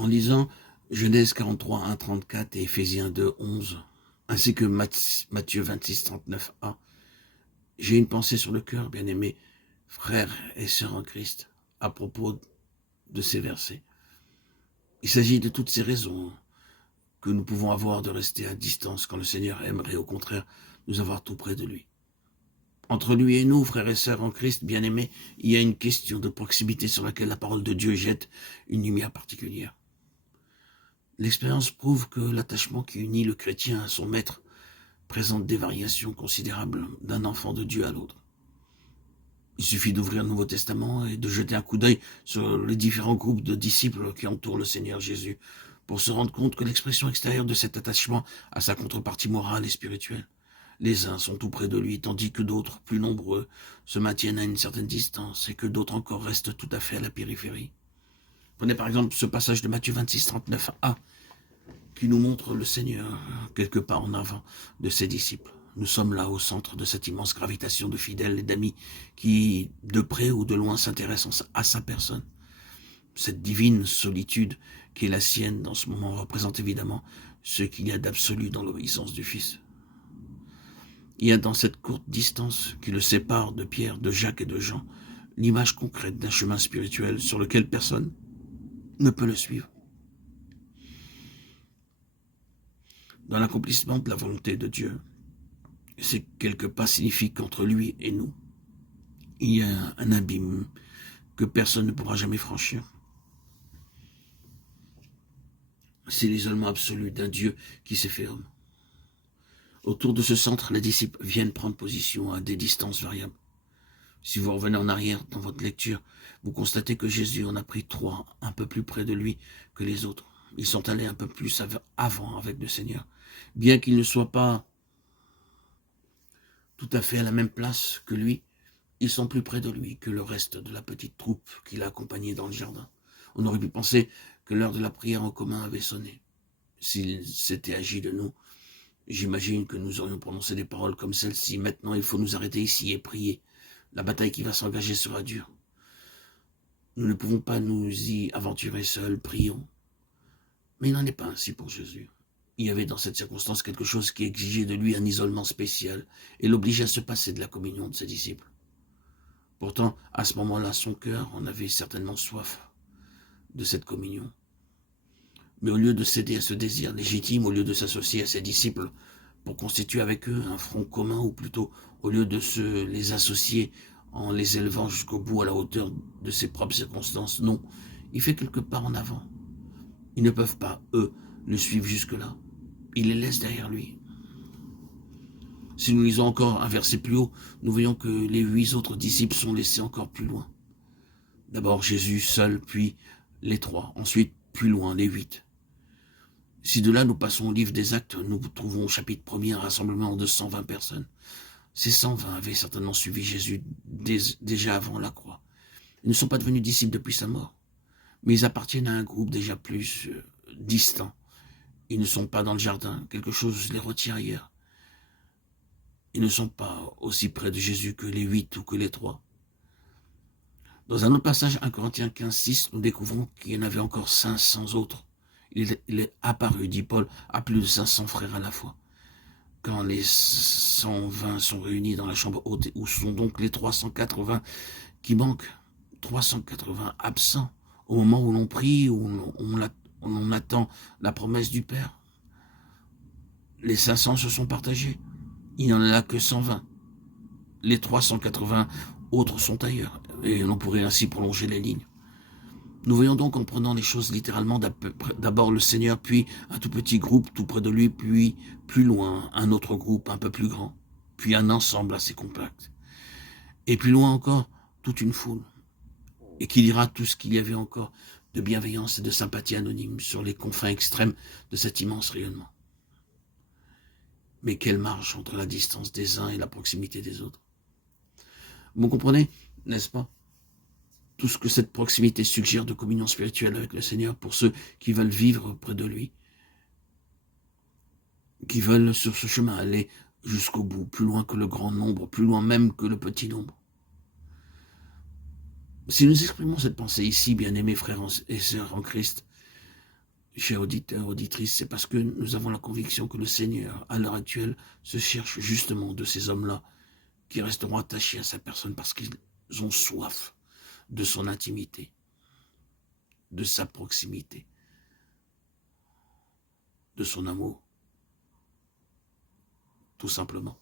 En lisant Genèse 43, 1, 34 et Éphésiens 2, 11, ainsi que Matthieu 26, 39a, j'ai une pensée sur le cœur, bien-aimés frères et sœurs en Christ, à propos de ces versets. Il s'agit de toutes ces raisons que nous pouvons avoir de rester à distance quand le Seigneur aimerait au contraire nous avoir tout près de lui. Entre lui et nous, frères et sœurs en Christ, bien-aimés, il y a une question de proximité sur laquelle la parole de Dieu jette une lumière particulière. L'expérience prouve que l'attachement qui unit le chrétien à son maître présente des variations considérables d'un enfant de Dieu à l'autre. Il suffit d'ouvrir le Nouveau Testament et de jeter un coup d'œil sur les différents groupes de disciples qui entourent le Seigneur Jésus pour se rendre compte que l'expression extérieure de cet attachement a sa contrepartie morale et spirituelle. Les uns sont tout près de lui, tandis que d'autres, plus nombreux, se maintiennent à une certaine distance et que d'autres encore restent tout à fait à la périphérie. Prenez par exemple ce passage de Matthieu 26, 39a, qui nous montre le Seigneur quelque part en avant de ses disciples. Nous sommes là au centre de cette immense gravitation de fidèles et d'amis qui, de près ou de loin, s'intéressent à sa personne. Cette divine solitude qui est la sienne dans ce moment représente évidemment ce qu'il y a d'absolu dans l'obéissance du Fils. Il y a dans cette courte distance qui le sépare de Pierre, de Jacques et de Jean, l'image concrète d'un chemin spirituel sur lequel personne ne peut le suivre. Dans l'accomplissement de la volonté de Dieu, c'est quelques pas signifie qu'entre lui et nous, il y a un abîme que personne ne pourra jamais franchir. C'est l'isolement absolu d'un Dieu qui s'est fait homme. Autour de ce centre, les disciples viennent prendre position à des distances variables. Si vous revenez en arrière dans votre lecture, vous constatez que Jésus en a pris 3, un peu plus près de lui que les autres. Ils sont allés un peu plus avant avec le Seigneur. Bien qu'ils ne soient pas tout à fait à la même place que lui, ils sont plus près de lui que le reste de la petite troupe qui l'a accompagné dans le jardin. On aurait pu penser que l'heure de la prière en commun avait sonné. S'il s'était agi de nous, j'imagine que nous aurions prononcé des paroles comme celle-ci. Maintenant, il faut nous arrêter ici et prier. La bataille qui va s'engager sera dure. Nous ne pouvons pas nous y aventurer seuls, prions. Mais il n'en est pas ainsi pour Jésus. Il y avait dans cette circonstance quelque chose qui exigeait de lui un isolement spécial et l'obligeait à se passer de la communion de ses disciples. Pourtant, à ce moment-là, son cœur en avait certainement soif de cette communion. Mais au lieu de céder à ce désir légitime, au lieu de s'associer à ses disciples pour constituer avec eux un front commun, ou plutôt au lieu de se les associer en les élevant jusqu'au bout à la hauteur de ses propres circonstances, non, il fait quelques pas en avant. Ils ne peuvent pas, eux, le suivre jusque-là. Il les laisse derrière lui. Si nous lisons encore un verset plus haut, nous voyons que les 8 autres disciples sont laissés encore plus loin. D'abord Jésus seul, puis les 3, ensuite plus loin les 8. Si de là nous passons au livre des Actes, nous trouvons au chapitre 1er un rassemblement de 120 personnes. Ces 120 avaient certainement suivi Jésus déjà avant la croix. Ils ne sont pas devenus disciples depuis sa mort, mais ils appartiennent à un groupe déjà plus distant. Ils ne sont pas dans le jardin, quelque chose les retient ailleurs. Ils ne sont pas aussi près de Jésus que les 8 ou que les 3. Dans un autre passage, 1 Corinthiens 15, 6, nous découvrons qu'il y en avait encore 500 autres. Il est apparu, dit Paul, à plus de 500 frères à la fois. Quand les 120 sont réunis dans la chambre haute, où sont donc les 380 qui manquent, 380 absents, au moment où l'on prie, où on attend la promesse du Père. Les 500 se sont partagés. Il n'y en a que 120. Les 380 autres sont ailleurs, et l'on pourrait ainsi prolonger les lignes. Nous voyons donc en prenant les choses littéralement d'abord le Seigneur, puis un tout petit groupe tout près de lui, puis plus loin un autre groupe un peu plus grand, puis un ensemble assez compact. Et plus loin encore, toute une foule. Et qui dira tout ce qu'il y avait encore de bienveillance et de sympathie anonyme sur les confins extrêmes de cet immense rayonnement. Mais quelle marche entre la distance des uns et la proximité des autres. Vous comprenez, n'est-ce pas? Tout ce que cette proximité suggère de communion spirituelle avec le Seigneur pour ceux qui veulent vivre près de lui, qui veulent sur ce chemin aller jusqu'au bout, plus loin que le grand nombre, plus loin même que le petit nombre. Si nous exprimons cette pensée ici, bien-aimés frères et sœurs en Christ, chers auditeurs, auditrices, c'est parce que nous avons la conviction que le Seigneur, à l'heure actuelle, se cherche justement de ces hommes-là qui resteront attachés à sa personne parce qu'ils ont soif de son intimité, de sa proximité, de son amour, tout simplement.